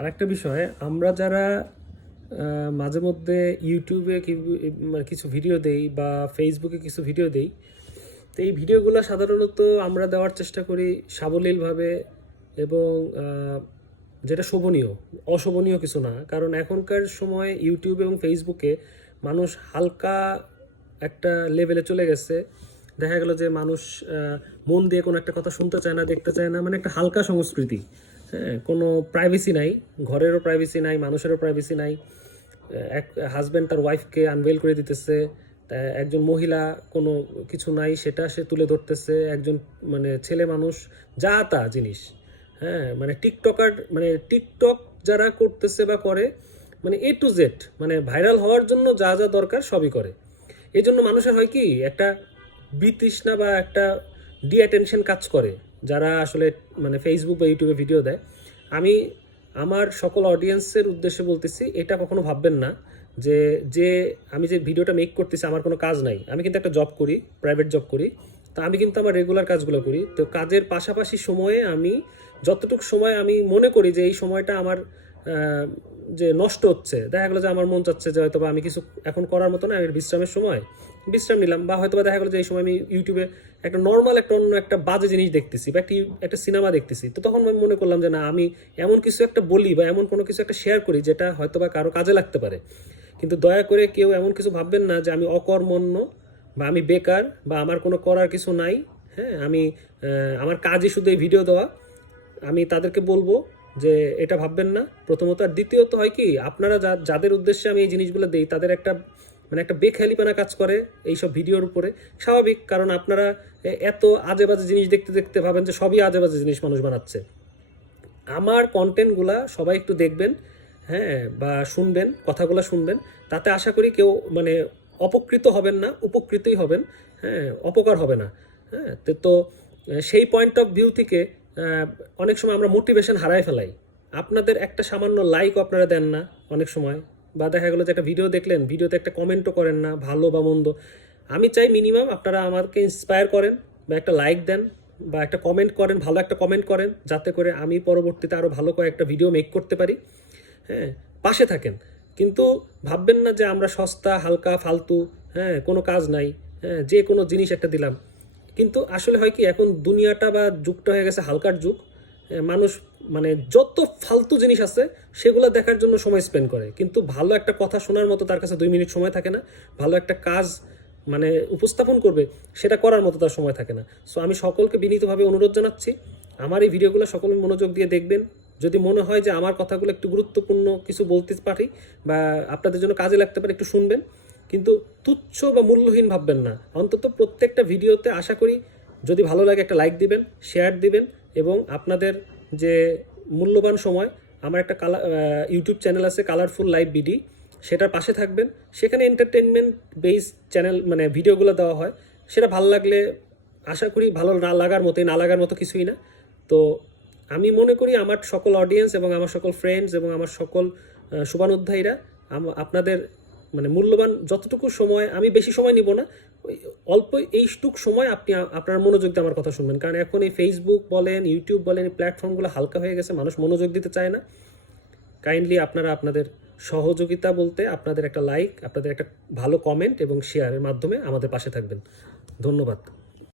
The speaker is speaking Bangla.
আরেকটা বিষয়, আমরা যারা মাঝে মধ্যে ইউটিউবে কিছু ভিডিও দেই বা ফেসবুকে কিছু ভিডিও দেই, তো এই ভিডিওগুলো সাধারণত আমরা দেওয়ার চেষ্টা করি সাবলীলভাবে এবং যেটা শোভনীয়, অশোভনীয় কিছু না। কারণ এখনকার সময় ইউটিউব এবং ফেসবুকে মানুষ হালকা একটা লেভেলে চলে গেছে। দেখা গেল যে মানুষ মন দিয়ে কোনো একটা কথা শুনতে চায় না, দেখতে চায় না, মানে একটা হালকা সংস্কৃতি। হ্যাঁ, কোনো প্রাইভেসি নাই, ঘরেরও প্রাইভেসি নাই, মানুষেরও প্রাইভেসি নাই। এক হাজব্যান্ড তার ওয়াইফকে আনভেল করে দিতেছে, একজন মহিলা কোনো কিছু নাই সেটা সে তুলে ধরতেছে, একজন মানে ছেলে মানুষ যা তা জিনিস। হ্যাঁ, মানে টিকটকার, মানে টিকটক যারা করতেছে বা করে, মানে এ টু জেড, মানে ভাইরাল হওয়ার জন্য যা যা দরকার সবই করে। এই জন্য মানুষের হয় কি, একটা বিতৃষ্ণা বা একটা ডিঅ্যাটেনশন কাজ করে যারা আসলে মানে ফেসবুক বা ইউটিউবে ভিডিও দেয়। আমি আমার সকল অডিয়েন্সের উদ্দেশ্যে বলতেছি, এটা কখনো ভাববেন না যে যে আমি যে ভিডিওটা মেক করতেছি আমার কোনো কাজ নাই। আমি কিন্তু একটা জব করি, প্রাইভেট জব করি। তো আমি কিন্তু আমার রেগুলার কাজগুলো করি। তো কাজের পাশাপাশি সময়ে আমি যতটুকু সময় আমি মনে করি যে এই সময়টা আমার যে নষ্ট হচ্ছে, দেখা গেলো যে আমার মন চাচ্ছে যে হয়তো বা আমি কিছু এখন করার মতো না, আমি বিশ্রামের সময় বিশ্রাম নিলাম, বা হয়তো বা দেখা গেলো যে এই সময় আমি ইউটিউবে একটা নর্মাল একটা অন্য একটা বাজে জিনিস দেখতেছি বা একটা সিনেমা দেখতেছি। তো তখন আমি মনে করলাম যে না, আমি এমন কিছু একটা বলি বা এমন কোনো কিছু একটা শেয়ার করি যেটা হয়তো বা কারো কাজে লাগতে পারে। কিন্তু দয়া করে কেউ এমন কিছু ভাববেন না যে আমি অকর্মণ্য বা আমি বেকার বা আমার কোনো করার কিছু নাই। হ্যাঁ, আমি আমার কাজই শুধু এই ভিডিও দেওয়া। আমি তাদেরকে বলবো যে এটা ভাববেন না, প্রথমত। আর দ্বিতীয়ত হয় কি, আপনারা যাদের উদ্দেশ্যে আমি এই জিনিসগুলো দিই তাদের একটা মানে একটা বেখেয়ালিপনা কাজ করে এইসব ভিডিওর উপরে। স্বাভাবিক, কারণ আপনারা এত আজে বাজে জিনিস দেখতে দেখতে ভাবেন যে সবই আজে বাজে জিনিস মানুষ বানাচ্ছে। আমার কন্টেন্টগুলা সবাই একটু দেখবেন, হ্যাঁ, বা শুনবেন, কথাগুলো শুনবেন। তাতে আশা করি কেউ মানে অপকৃত হবেন না, উপকৃতই হবেন। হ্যাঁ, অপকার হবে না। হ্যাঁ, তো সেই পয়েন্ট অফ ভিউ থেকে অনেক সময় আমরা মোটিভেশন হারাই ফেলাই। আপনাদের একটা সামান্য লাইকও আপনারা দেন না অনেক সময়, বা দেখা গেলো যে একটা ভিডিও দেখলেন, ভিডিওতে একটা কমেন্টও করেন না, ভালো বা মন্দ। আমি চাই মিনিমাম আপনারা আমাকে ইন্সপায়ার করেন বা একটা লাইক দেন বা একটা কমেন্ট করেন, ভালো একটা কমেন্ট করেন, যাতে করে আমি পরবর্তীতে আরও ভালো কয়েকটা ভিডিও মেক করতে পারি। হ্যাঁ, পাশে থাকেন। কিন্তু ভাববেন না যে আমরা সস্তা, হালকা, ফালতু, হ্যাঁ, কোনো কাজ নাই, হ্যাঁ, যে কোনো জিনিস একটা দিলাম। কিন্তু আসলে হয় কি, এখন দুনিয়াটা বা যুগটা হয়ে গেছে হালকার যুগ। মানুষ মানে যত ফালতু জিনিস আছে সেগুলো দেখার জন্য সময় স্পেন্ড করে, কিন্তু ভালো একটা কথা শোনার মতো তার কাছে 2 মিনিট সময় থাকে না। ভালো একটা কাজ মানে উপস্থাপন করবে, সেটা করার মতো তার সময় থাকে না। সো আমি সকলকে বিনীতভাবে অনুরোধ জানাচ্ছি, আমার এই ভিডিওগুলো সকলে মনোযোগ দিয়ে দেখবেন। যদি মনে হয় যে আমার কথাগুলো একটু গুরুত্বপূর্ণ কিছু বলতে পারি বা আপনাদের জন্য কাজে লাগতে পারে, একটু শুনবেন। কিন্তু তুচ্ছ বা মূল্যহীন ভাববেন না। অন্তত প্রত্যেকটা ভিডিওতে আশা করি যদি ভালো লাগে একটা লাইক দিবেন, শেয়ার দিবেন, এবং আপনাদের যে মূল্যবান সময়, আমার একটা ইউটিউব চ্যানেল আছে কালারফুল লাইভ বিডি, সেটার পাশে থাকবেন। সেখানে এন্টারটেনমেন্ট বেস চ্যানেল মানে ভিডিওগুলো দেওয়া হয়। সেটা ভালো লাগলে আশা করি, ভালো না লাগার মতোই, না লাগার মতো কিছুই না। তো আমি মনে করি আমার সকল অডিয়েন্স এবং আমার সকল ফ্রেন্ডস এবং আমার সকল শুভানুধ্যায়ীরা, আপনাদের মানে মূল্যবান যতটুকু সময়, আমি বেশি সময় নিব না, ওই অল্প এইটুক সময় আপনি আপনার মনোযোগ দিয়ে আমার কথা শুনবেন। কারণ এখন এই ফেসবুক বলেন, ইউটিউব বলেন, এই প্ল্যাটফর্মগুলো হালকা হয়ে গেছে, মানুষ মনোযোগ দিতে চায় না। কাইন্ডলি আপনারা আপনাদের সহযোগিতা বলতে আপনাদের একটা লাইক, আপনাদের একটা ভালো কমেন্ট এবং শেয়ারের মাধ্যমে আমাদের পাশে থাকবেন। ধন্যবাদ।